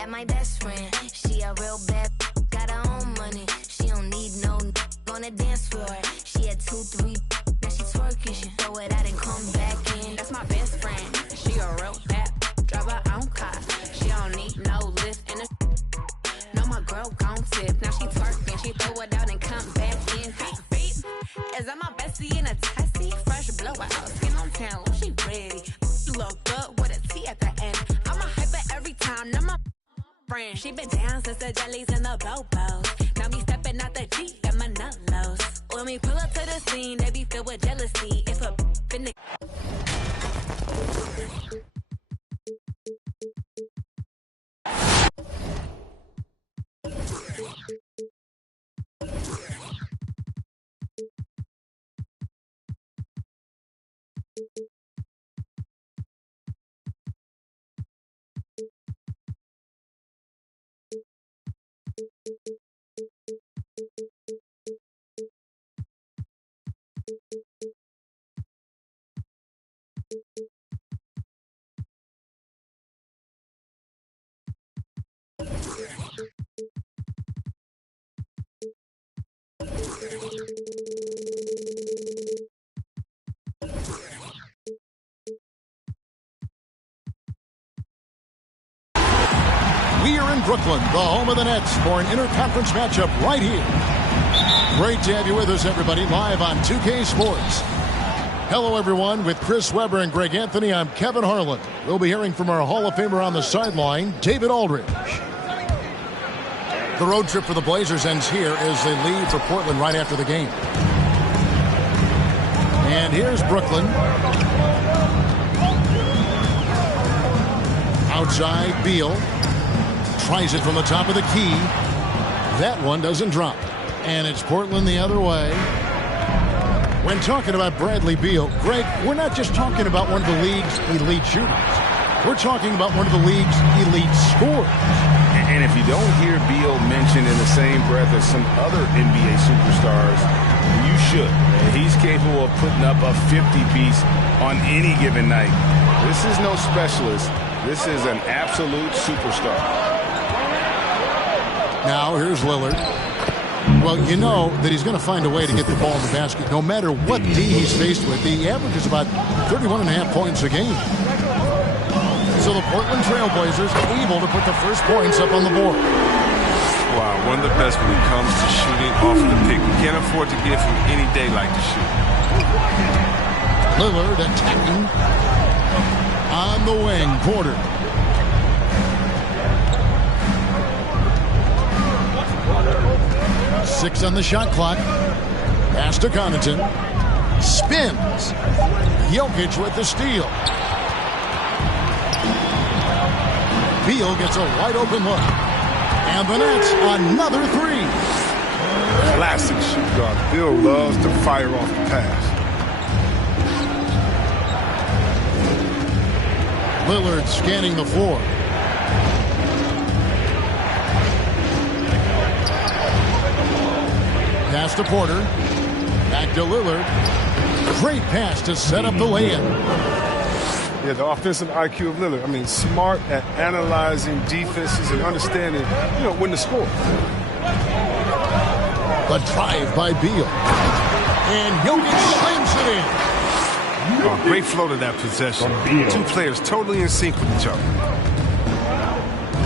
that my best friend. She a real bad, got her own money. She don't need no on the dance floor. She had 2, 3, now she twerking. She throw it out and come back in. That's my best friend. She a real bad, drive her own car. She don't need no lift in the. No, my girl gon' tip. Now she twerking. She throw it out and come back in. Beep. Is that my bestie in a testy? Fresh blowout, skin on town. She ready. Look good with a T at the end. I'm a hyper every time. Now my friend. She been down since the jellies and the bobos. Now me stepping out the Jeep and my nut lows. When we pull up to the scene, they be filled with jealousy. If a finna. We are in Brooklyn, the home of the Nets, for an interconference matchup right here. Great to have you with us, everybody, live on 2K Sports. Hello, everyone. With Chris Webber and Greg Anthony, I'm Kevin Harlan. We'll be hearing from our Hall of Famer on the sideline, David Aldridge. The road trip for the Blazers ends here as they leave for Portland right after the game. And here's Brooklyn. Outside, Beal. Tries it from the top of the key. That one doesn't drop. And it's Portland the other way. When talking about Bradley Beal, Greg, we're not just talking about one of the league's elite shooters. We're talking about one of the league's elite scorers. And if you don't hear Beal mentioned in the same breath as some other NBA superstars, you should. He's capable of putting up a 50-piece on any given night. This is no specialist. This is an absolute superstar. Now, here's Lillard. Well, you know that he's going to find a way to get the ball in the basket. No matter what D he's faced with, he averages about 31.5 points a game. So the Portland Trailblazers able to put the first points up on the board. Wow, one of the best when it comes to shooting off of the pick. We can't afford to give him any daylight to shoot. Lillard attacking on the wing. Porter. Six on the shot clock. Pass to Connaughton. Spins. Jokic with the steal. Beal gets a wide open look. And the Nets another three. Classic shoot guard. Bill loves to fire off the pass. Lillard scanning the floor. Pass to Porter. Back to Lillard. Great pass to set up the lay-in. Yeah, the offensive IQ of Lillard. I mean, smart at analyzing defenses and understanding, when to score. The drive by Beal. And Jokic slams it in. Oh, great flow to that possession. Two players totally in sync with each other.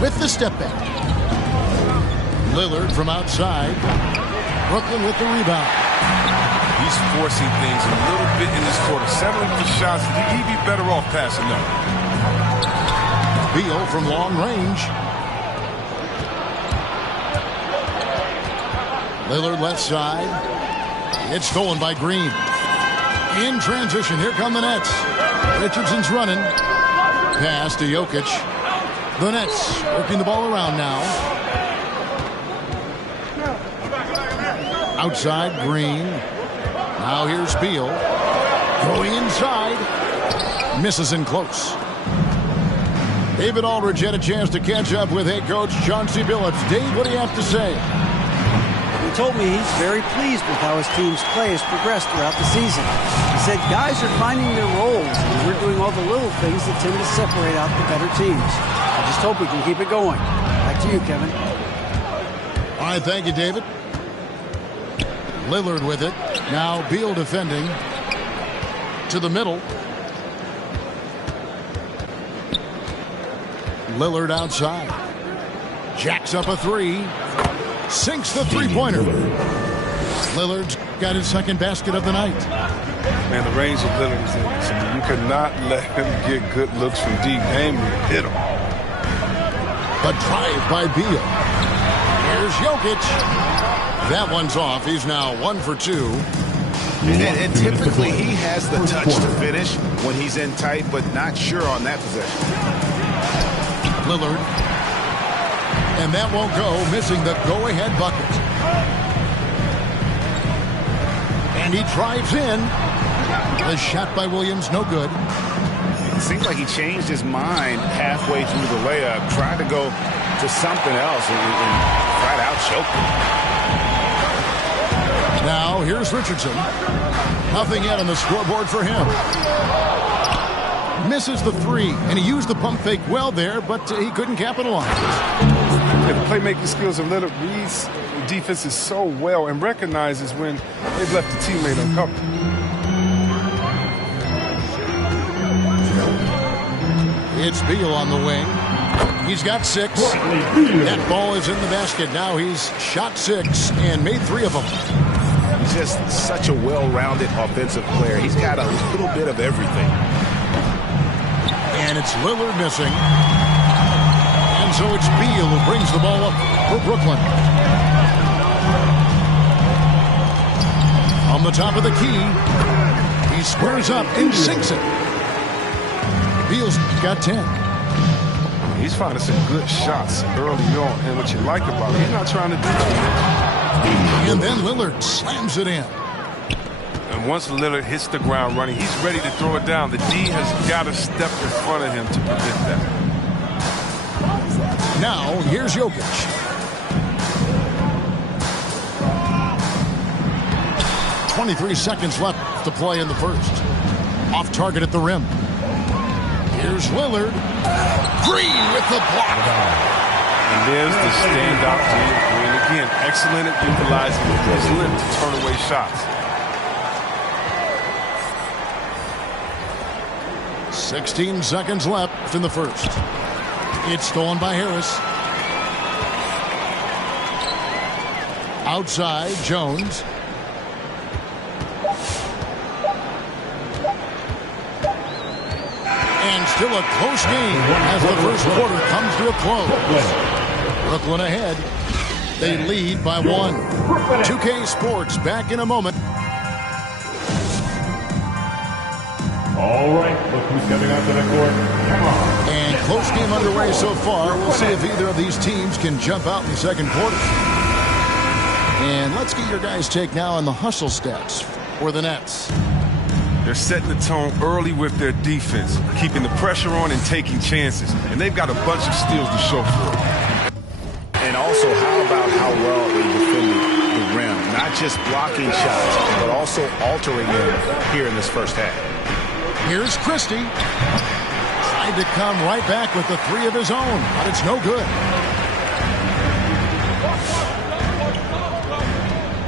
With the step back. Lillard from outside. Brooklyn with the rebound. He's forcing things a little bit in this quarter. Settling for shots. He'd be better off passing them. Beal from long range. Lillard left side. It's stolen by Green. In transition, here come the Nets. Richardson's running. Pass to Jokic. The Nets working the ball around now. Outside, Green. Now here's Beal. Going inside. Misses in close. David Aldridge had a chance to catch up with head coach Chauncey Billups. Dave, what do you have to say? told me he's very pleased with how his team's play has progressed throughout the season. He said guys are finding their roles, and we're doing all the little things that tend to separate out the better teams. I just hope we can keep it going. Back to you, Kevin. All right, thank you, David. Lillard with it. Now Beal defending. To the middle. Lillard outside. Jacks up a three. Sinks the three-pointer. Lillard's got his second basket of the night. Man, the range of Lillard is in this. You cannot let him get good looks from deep. Aim and hit him. The drive by Beal. Here's Jokic. That one's off. He's now 1 for 2. And typically he has the touch to finish when he's in tight, but not sure on that possession. Lillard. And that won't go, missing the go-ahead bucket. And he drives in. The shot by Williams, no good. It seems like he changed his mind halfway through the layup, tried to go to something else, and flat out choked him. Now, here's Richardson. Nothing yet on the scoreboard for him. Misses the three, and he used the pump fake well there, but he couldn't capitalize. Yeah, the playmaking skills of Lillard reads defenses so well and recognizes when they've left a teammate uncovered. It's Beal on the wing. He's got 6. That ball is in the basket. Now he's shot 6 and made 3 of them. He's just such a well-rounded offensive player. He's got a little bit of everything. And it's Lillard missing. And so it's Beal who brings the ball up for Brooklyn. On the top of the key, he squares up and sinks it. Beal's got 10. He's finding some good shots early on, and what you like about it, he's not trying to do that. And then Lillard slams it in. And once Lillard hits the ground running, he's ready to throw it down. The D has got to step in front of him to prevent that. Now, here's Jokic. .23 seconds left to play in the first. Off target at the rim. Here's Lillard. Green with the block. And there's the standout Green. And again, excellent at utilizing his length to turn away shots. 16 seconds left in the first. It's stolen by Harris. Outside, Jones. And still a close game as the first quarter comes to a close. Brooklyn ahead. They lead by 1. 2K Sports back in a moment. All right, look who's coming out to the court. Come on. And close game underway so far. We'll see if either of these teams can jump out in the second quarter. And let's get your guys' take now on the hustle stats for the Nets. They're setting the tone early with their defense, keeping the pressure on and taking chances. And they've got a bunch of steals to show for it. And also, how about how well they defended the rim? Not just blocking shots, but also altering them here in this first half. Here's Christie. Tried to come right back with the 3 of his own, but it's no good.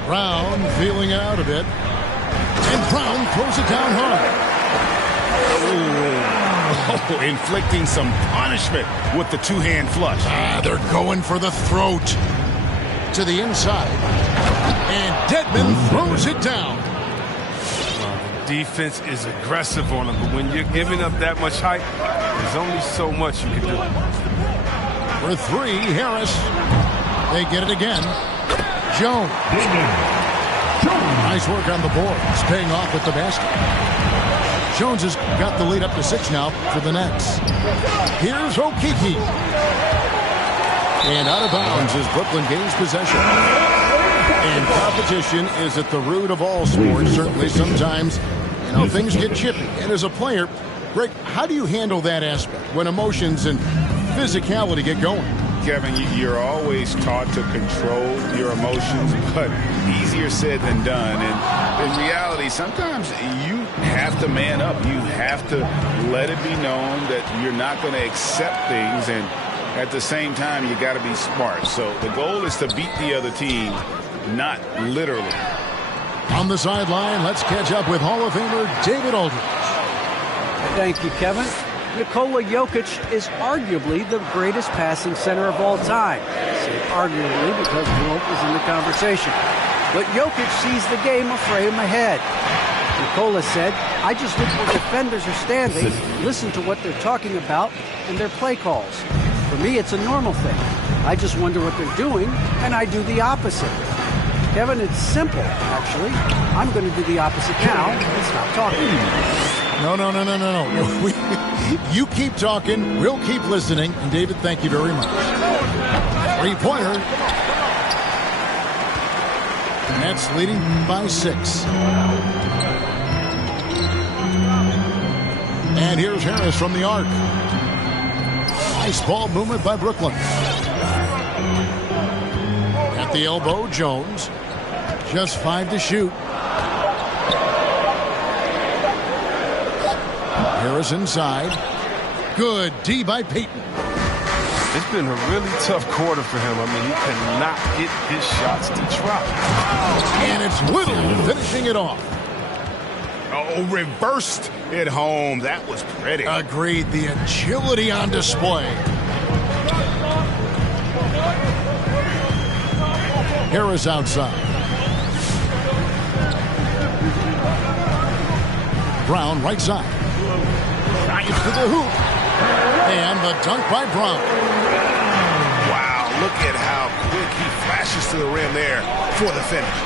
Brown feeling it out a bit. And Brown throws it down hard. Oh, inflicting some punishment with the two-hand flush. They're going for the throat. To the inside. And Dedmon throws it down. Defense is aggressive on them, but when you're giving up that much height, there's only so much you can do. For 3, Harris. They get it again. Jones. Nice work on the boards, paying off with the basket. Jones has got the lead up to 6 now for the Nets. Here's Okeke. And out of bounds as Brooklyn gains possession. And competition is at the root of all sports. Certainly sometimes, things get chippy. And as a player, Greg, how do you handle that aspect when emotions and physicality get going? Kevin, you're always taught to control your emotions, but easier said than done. And in reality, sometimes you have to man up. You have to let it be known that you're not going to accept things, and at the same time, you got to be smart. So the goal is to beat the other team, not literally. On the sideline, let's catch up with Hall of Famer David Aldridge. Thank you, Kevin. Nikola Jokic is arguably the greatest passing center of all time. I say arguably because Wilt is in the conversation. But Jokic sees the game a frame ahead. Nikola said, I just look where defenders are standing, listen to what they're talking about, and their play calls. For me, it's a normal thing. I just wonder what they're doing, and I do the opposite. Kevin, it's simple, actually. I'm going to do the opposite now and stop talking. No. You keep talking, we'll keep listening. And David, thank you very much. Three-pointer. Nets leading by 6. And here's Harris from the arc. Nice ball movement by Brooklyn. At the elbow, Jones. Just 5 to shoot. Harris inside. Good D by Payton. It's been a really tough quarter for him. I mean, he cannot get his shots to drop. And it's Little finishing it off. Oh, reversed it home. That was pretty. Agreed. The agility on display. Harris outside. Brown right side. Drives to the hoop. And the dunk by Brown. Wow, look at how quick he flashes to the rim there for the finish.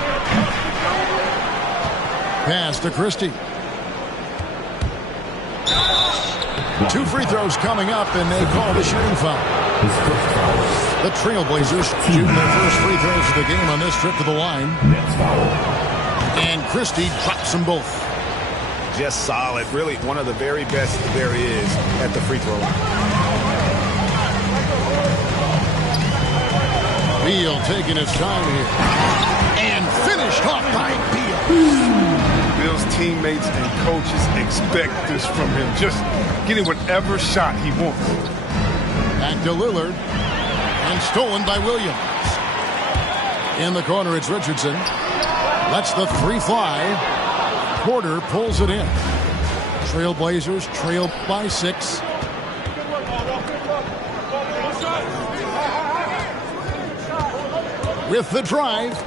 Pass to Christie. 2 free throws coming up, and they call the shooting foul. The Trailblazers shooting their first free throws of the game on this trip to the line. And Christie drops them both. Just solid. Really one of the very best there is at the free throw line. Beal taking his time here. And finished off by Beal. Bill's teammates and coaches expect this from him. Just getting whatever shot he wants. Back to Lillard. And stolen by Williams. In the corner, it's Richardson. Lets the 3 fly. Porter pulls it in. Trailblazers trail by 6. With the drive.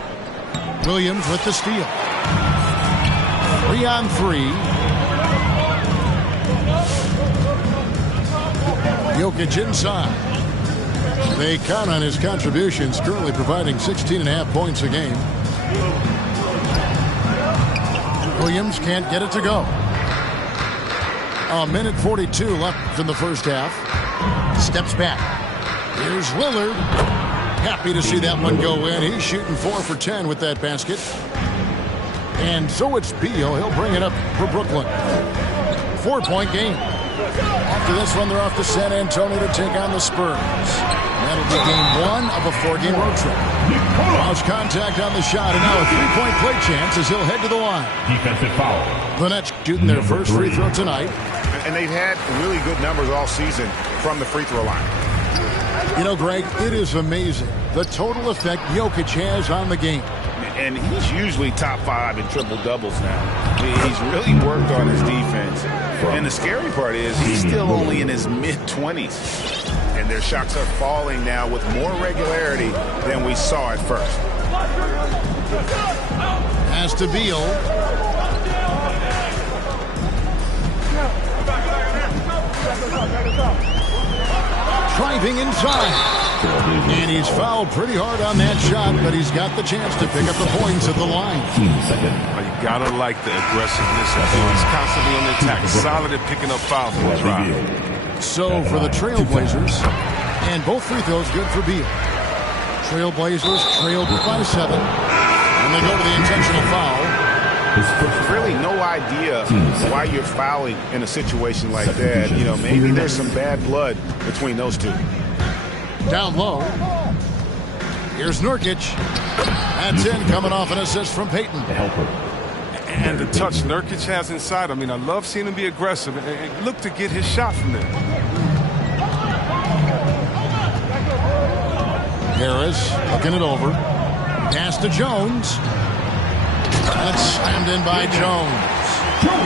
Williams with the steal. 3 on 3. Jokic inside. They count on his contributions, currently providing 16.5 points a game. Williams can't get it to go. 1:42 left in the first half. Steps back. Here's Lillard. Happy to see that one go in. He's shooting 4 for 10 with that basket. And so it's Beal. He'll bring it up for Brooklyn. 4-point game. After this one, they're off to San Antonio to take on the Spurs. That'll be game 1 of a 4-game road trip. Lost contact on the shot, and now a 3-point play chance as he'll head to the line. Defensive foul. The Nets shooting their first free throw tonight. And they've had really good numbers all season from the free throw line. You know, Greg, it is amazing the total effect Jokic has on the game. And he's usually top 5 in triple-doubles now. He's really worked on his defense. And the scary part is he's still only in his mid-20s. And their shots are falling now with more regularity than we saw at first. Pass to Beal. Driving inside. And he's fouled pretty hard on that shot, but he's got the chance to pick up the points at the line. You gotta like the aggressiveness. He's constantly on the attack. Solid at picking up fouls on the drive. So for the Trailblazers, and both free throws good for Beal. Trailblazers trailed by 7. And they go to the intentional foul. Really no idea why you're fouling in a situation like that. You know, maybe there's some bad blood between those two. Down low. Here's Nurkic. That's in, coming off an assist from Payton. And the touch Nurkic has inside, I mean, I love seeing him be aggressive and look to get his shot from there. Harris looking it over. Pass to Jones. And it's slammed in by Jones. Oh,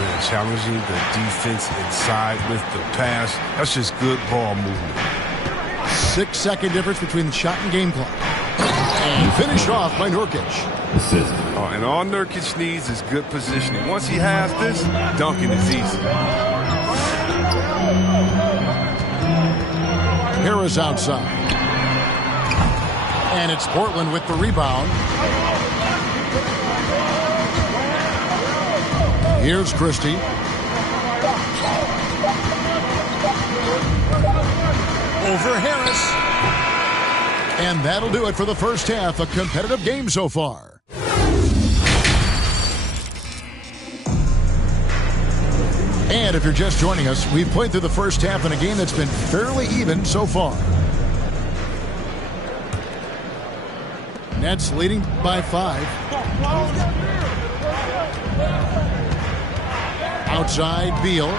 man, challenging the defense inside with the pass. That's just good ball movement. 6-second difference between the shot and game clock. And finished off by Nurkic. Oh, and all Nurkic needs is good positioning. Once he has this, dunking is easy. Harris outside. And it's Portland with the rebound. Here's Christie. Over Harris. And that'll do it for the first half. A competitive game so far. And if you're just joining us, we've played through the first half in a game that's been fairly even so far. Nets leading by 5. Outside Beal.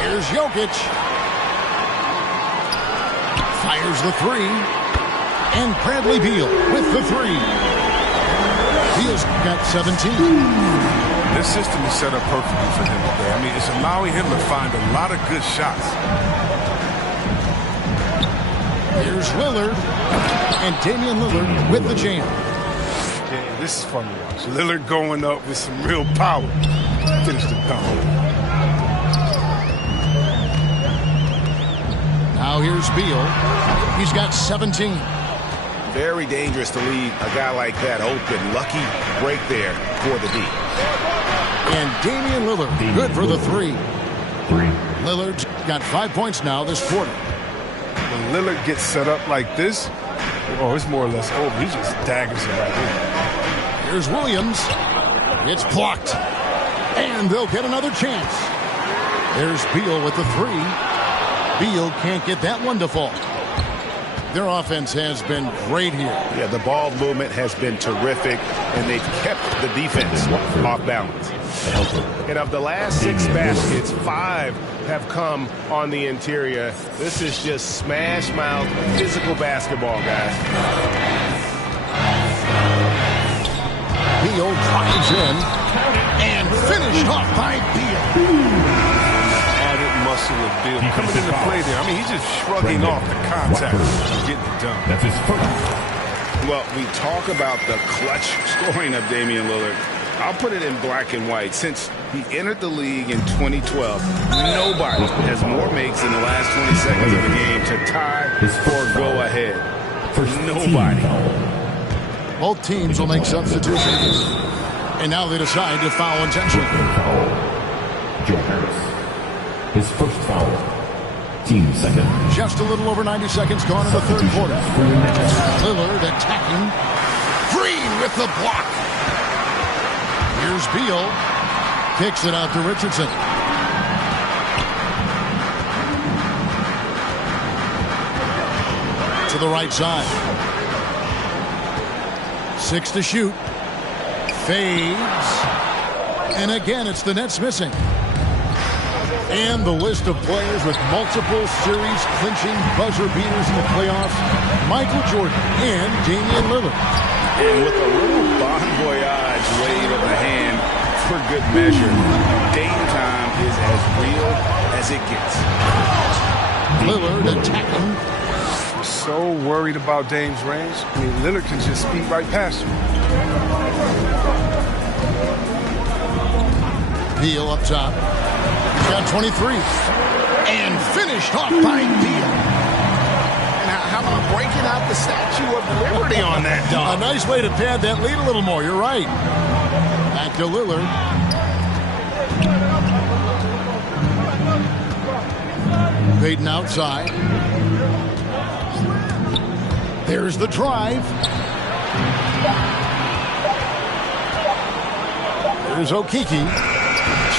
Here's Jokic. Fires the 3. And Bradley Beal with the 3. Beal's got 17. This system is set up perfectly for him today. I mean, it's allowing him to find a lot of good shots. Here's Lillard. And Damian Lillard with the jam. Yeah, this is fun to watch. Lillard going up with some real power. Finish the dunk. Now here's Beal. He's got 17. Very dangerous to leave a guy like that open. Lucky break there for the D. And Damian Lillard, good for the 3. Lillard's got 5 points now this quarter. When Lillard gets set up like this, oh, it's more or less over. He just daggers it right in. Here's Williams. It's blocked. And they'll get another chance. There's Beal with the 3. Beal can't get that one to fall. Their offense has been great here. Yeah, the ball movement has been terrific, and they've kept the defense off balance. And of the last 6 baskets, 5 have come on the interior. This is just smash mouth physical basketball, guys. Beal drives in and finished off by Beal. Added muscle of Beal coming into play there. I mean, he's just shrugging off the contact and getting it done. That's his first. Well, we talk about the clutch scoring of Damian Lillard. I'll put it in black and white. Since he entered the league in 2012, nobody has more makes in the last 20 seconds of the game to tie or go ahead. Nobody. Both teams will make substitutions. And now they decide to foul intentionally. Joe Harris. His first foul. Team second. Just a little over 90 seconds gone in the third quarter. Lillard attacking. Green with the block. Here's Beal. Kicks it out to Richardson. To the right side. 6 to shoot. Fades. And again, it's the Nets missing. And the list of players with multiple series clinching buzzer beaters in the playoffs. Michael Jordan and Damian Lillard. And with a little bon voyage wave of the hand for good measure, Dame time is as real as it gets. Lillard attacking. I'm so worried about Dame's range. I mean, Lillard can just speed right past him. Beal up top. He's got 23. And finished off by Beal. Now, how about breaking out the Statue of Liberty on that dunk? A nice way to pad that lead a little more. You're right. Back to Lillard. Payton outside. There's the drive. There's Okeke.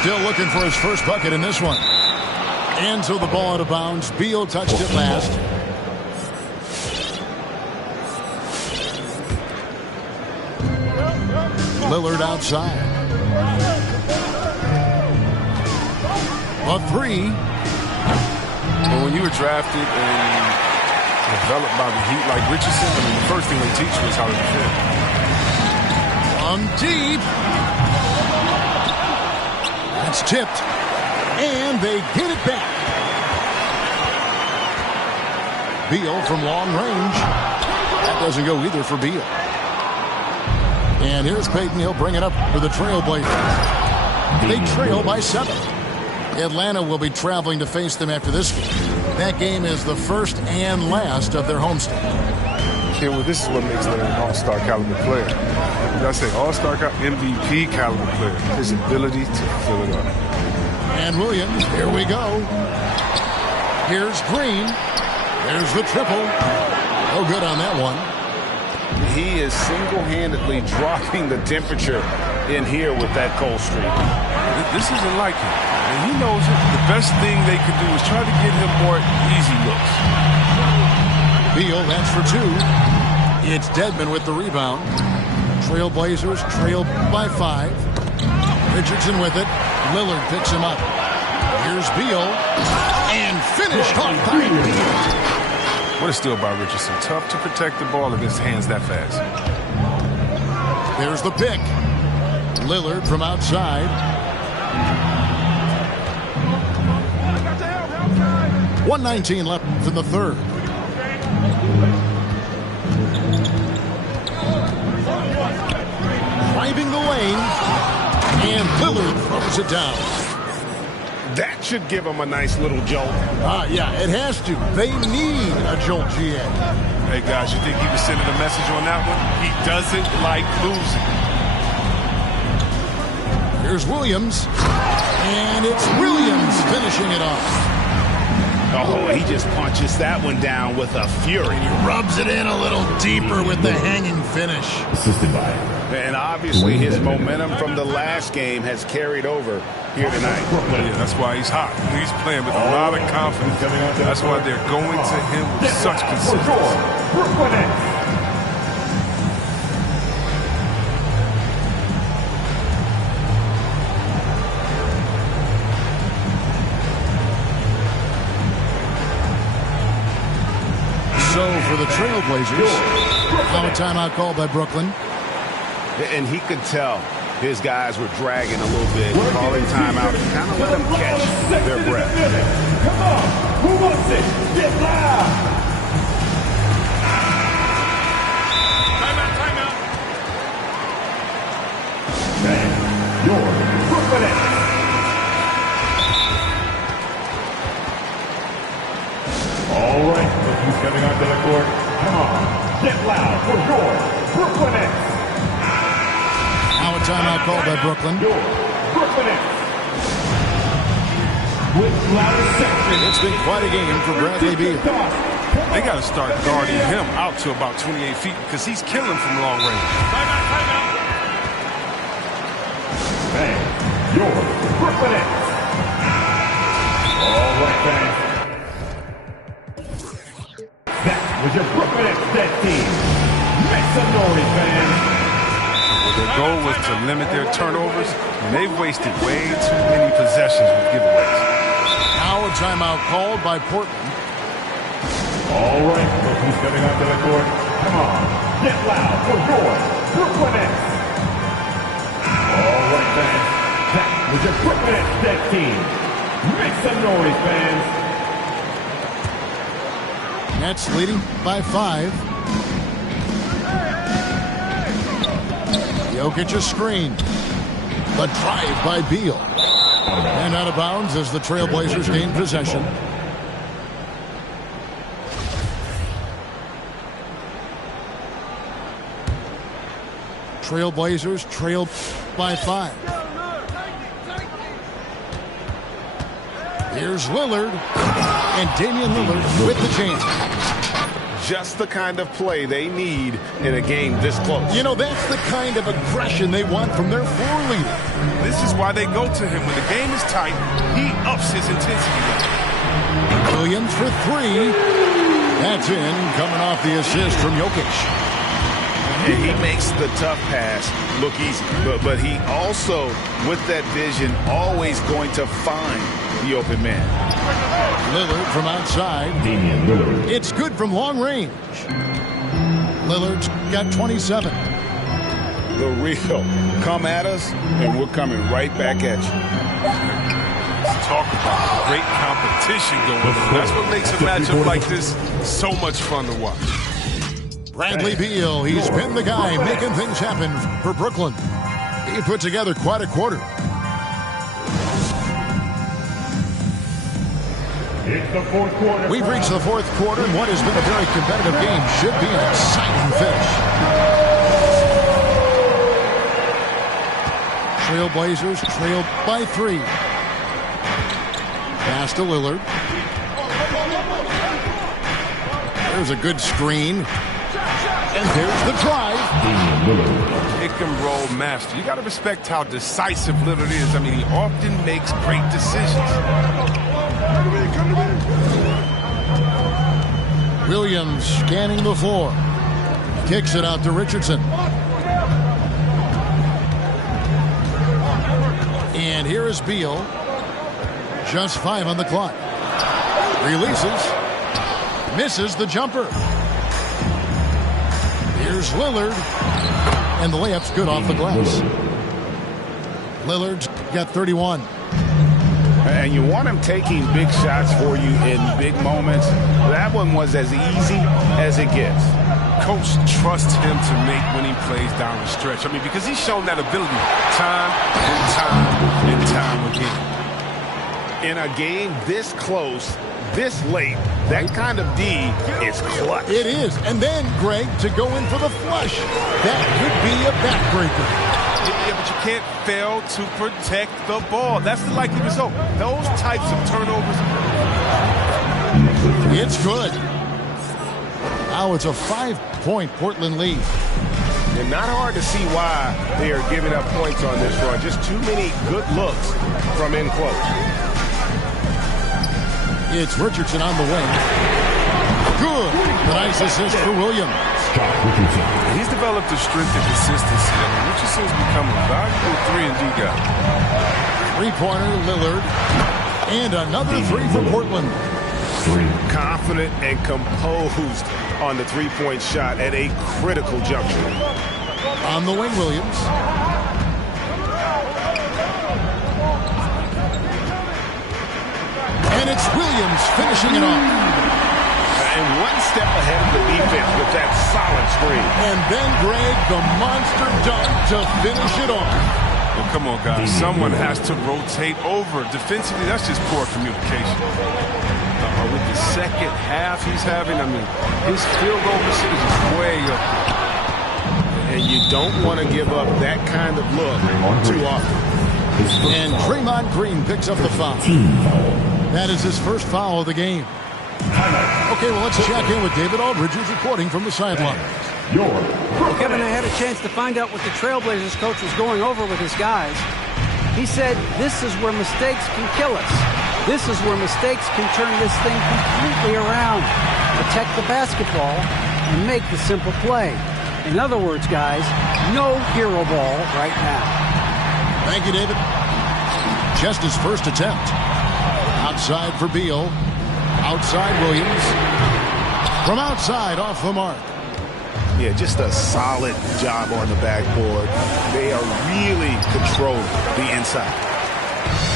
Still looking for his first bucket in this one. And so the ball out of bounds. Beal touched it last. Lillard outside. A three. Well, when you were drafted and developed by the Heat like Richardson, I mean, the first thing they teach you is how to defend. From deep. That's tipped. And they get it back. Beal from long range. That doesn't go either for Beal. And here's Peyton. He'll bring it up for the Trailblazers. They trail by 7. Atlanta will be traveling to face them after this game. That game is the first and last of their homestand. Okay, well, this is what makes Leonard an all-star caliber player. When I say all-star MVP caliber player, his ability to fill it up. And Williams, here we go. Here's Green. There's the triple. No good on that one. He is single-handedly dropping the temperature in here with that cold streak. This isn't like him. And he knows it. The best thing they could do is try to get him more easy looks. Beal, that's for 2. It's Dedmon with the rebound. Trailblazers trail by 5. Richardson with it. Lillard picks him up. Here's Beal. And finished off by Beal. What a steal by Richardson. Tough to protect the ball against hands that fast. There's the pick. Lillard from outside. 1:19 left in the third. Driving the lane. And Lillard throws it down. That should give him a nice little jolt. Yeah, it has to. They need a jolt, GA. Hey, guys, you think he was sending a message on that one? He doesn't like losing. Here's Williams. And it's Williams finishing it off. Oh, he just punches that one down with a fury. He rubs it in a little deeper with the hanging finish. Assisted by. And obviously his momentum from the last game has carried over here tonight. Yeah, that's why he's hot. He's playing with a lot of confidence. That's why they're going to him with such consistency. So for the Trailblazers, now a timeout called by Brooklyn. And he could tell his guys were dragging a little bit, calling timeout to kind of let them catch their breath. Come on, who wants it? Get loud! Timeout. Man, you're Brooklyn Nets. All right, look who's coming onto the court. Come on, get loud for your Brooklyn Nets. Now a timeout called by Brooklyn. Your Brooklyn Nets. With loud section. It's been quite a game for Bradley Beal. They got to start guarding him out to about 28 feet because he's killing from long range. Timeout. Bang, your Brooklyn Nets. All right, fans. That was your Brooklyn Nets dead team. Make some noise, fans. Their goal was to limit their turnovers, and they've wasted way too many possessions with giveaways. Now a timeout called by Portland. All right, look who's coming onto the court. Come on, get loud for your Brooklyn Nets. All right, fans. That was your Brooklyn Nets dead team. Make some noise, fans. Nets leading by 5. Jokic a screen. The drive by Beal. And out of bounds as the Trailblazers gain possession. Trailblazers trail by 5. Here's Lillard. And Damian Lillard with the chance. just the kind of play they need in a game this close. You know, that's the kind of aggression they want from their floor leader. This is why they go to him. When the game is tight, he ups his intensity. Williams for three. That's in, coming off the assist from Jokic. And he makes the tough pass look easy. But he also, with that vision, always going to find the open man. Lillard from outside. It's good from long range. Lillard's got 27. The real come at us, and we're coming right back at you. Let's talk about great competition going on. That's what makes a matchup like this so much fun to watch. Bradley Beal, he's been the guy making things happen for Brooklyn. He put together quite a quarter. It's the fourth quarter. We've reached the fourth quarter, and what has been a very competitive game should be an exciting finish. Trailblazers trailed by 3. Pass to Lillard. There's a good screen. And there's the drive. Pick and roll master. You got to respect how decisive Lillard is. I mean, he often makes great decisions. Williams scanning the floor. Kicks it out to Richardson. And here is Beal. Just 5 on the clock. Releases. Misses the jumper. Here's Lillard. And the layup's good off the glass. Lillard's got 31. And you want him taking big shots for you in big moments. That one was as easy as it gets. Coach trusts him to make winning plays down the stretch. I mean, because he's shown that ability time and time and time again. In a game this close, this late, that kind of D is clutch. It is. And then, Greg, to go in for the flush. That could be a backbreaker. Yeah, but you can't fail to protect the ball. That's the likely result. Those types of turnovers. It's good. Now it's a 5-point Portland lead. And not hard to see why they are giving up points on this run. Just too many good looks from in close. It's Richardson on the wing. Good. Nice assist for Williams. He's developed a strength and consistency. I mean, Richardson's become a valuable 3-and-D guy. Three-pointer, Lillard. And another 3 for Portland. Confident and composed on the three-point shot at a critical juncture. On the wing, Williams. And it's Williams finishing it off. And one step ahead of the defense with that solid screen. And then, Greg, the monster dunk to finish it off. Well, come on, guys. Someone has to rotate over. Defensively, that's just poor communication. With the second half he's having, I mean, his field goal percentage is way up there. And you don't want to give up that kind of look too often. And Draymond Green picks up the foul. That is his first foul of the game. Okay, well, let's check in with David Aldridge, who's reporting from the sideline. Kevin, I had a chance to find out what the Trailblazers coach was going over with his guys. He said, this is where mistakes can kill us. This is where mistakes can turn this thing completely around. Protect the basketball and make the simple play. In other words, guys, no hero ball right now. Thank you, David. Just his first attempt. Outside for Beal. Outside Williams. From outside, off the mark. Yeah, just a solid job on the backboard. They are really controlling the inside.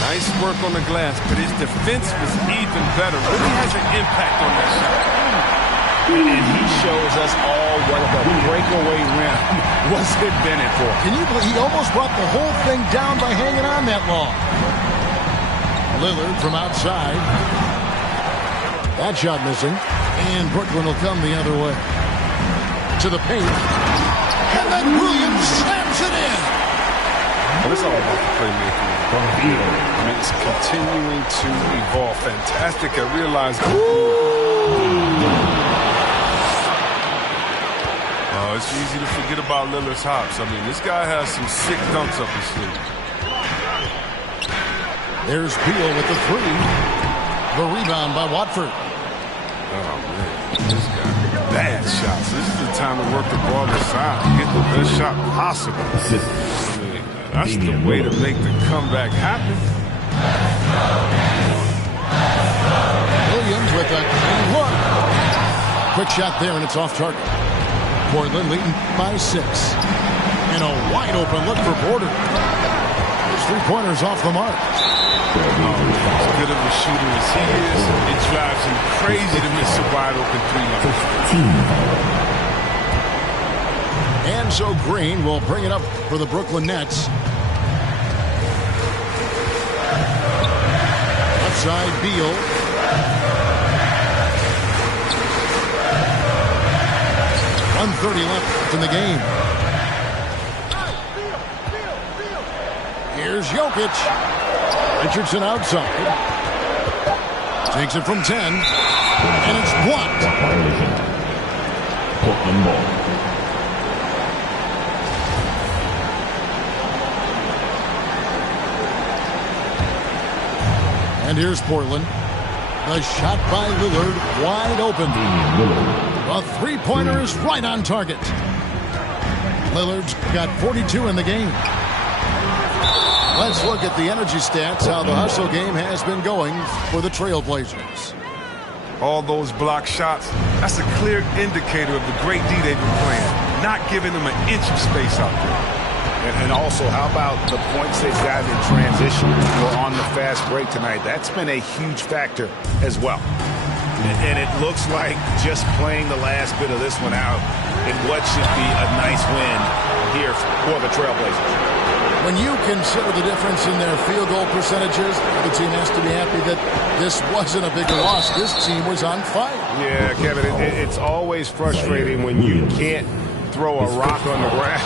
Nice work on the glass, but his defense was even better. Really has an impact on that shot. And he shows us all what the breakaway rim was invented for. Can you believe he almost brought the whole thing down by hanging on that long? Lillard from outside. That shot missing. And Brooklyn will come the other way. To the paint. And then Williams slams it in. Well, it's all about the playmaking. I mean, it's continuing to evolve. Fantastic. I realize. Oh, it's easy to forget about Lillard's hops. I mean, this guy has some sick dunks up his sleeve. There's Beal with the three. The rebound by Watford. Oh, man. This guy, bad shots. This is the time to work the ball inside. Get the best shot possible. I mean, that's the way to make the comeback happen. Williams with a clean look. Quick shot there, and it's off target. Portland leading by 6. And a wide open look for Porter. His three-pointers off the mark. As good of a shooter as he is, it drives him crazy to miss a wide open three. And so Green will bring it up for the Brooklyn Nets. Outside Beal. .130 left in the game. Here's Jokic. Richardson outside. Takes it from 10. And it's blocked. Portland ball. And here's Portland. The shot by Lillard, wide open. A three-pointer is right on target. Lillard's got 42 in the game. Let's look at the energy stats, how the hustle game has been going for the Trailblazers. All those block shots, that's a clear indicator of the great D they've been playing. Not giving them an inch of space out there. And also, how about the points they've gotten in transition or on the fast break tonight? That's been a huge factor as well. And it looks like just playing the last bit of this one out in what should be a nice win here for the Trailblazers. When you consider the difference in their field goal percentages, the team has to be happy that this wasn't a big loss. This team was on fire. Yeah, Kevin, it's always frustrating when you can't throw a rock on the ground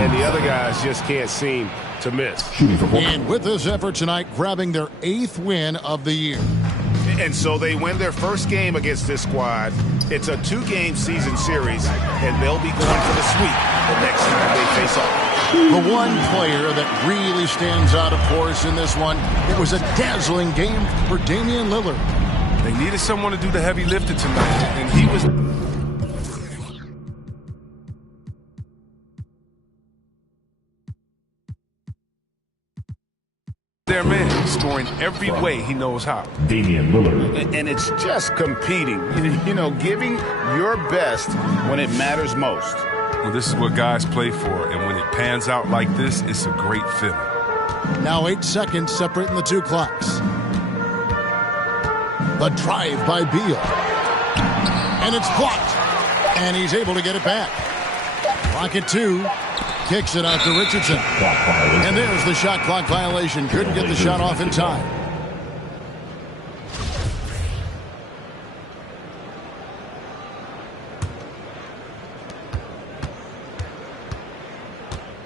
and the other guys just can't seem to miss. And with this effort tonight, grabbing their 8th win of the year. And so they win their first game against this squad. It's a 2-game season series, and they'll be going for the sweep the next time they face off. The one player that really stands out, of course, in this one, it was a dazzling game for Damian Lillard. They needed someone to do the heavy lifting tonight, and he was their man, scoring every way he knows how. Damian Lillard. And it's just competing, you know, giving your best when it matters most. Well, this is what guys play for, and when it pans out like this, it's a great feeling. Now 8 seconds separating the two clocks. The drive by Beal. And it's blocked. And he's able to get it back. Clock at 2. Kicks it out to Richardson. And there's the shot clock violation. Couldn't get the shot off in time.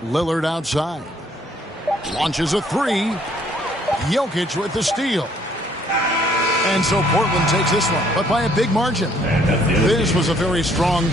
Lillard outside. Launches a 3. Jokic with the steal. And so Portland takes this one, but by a big margin. This was a very strong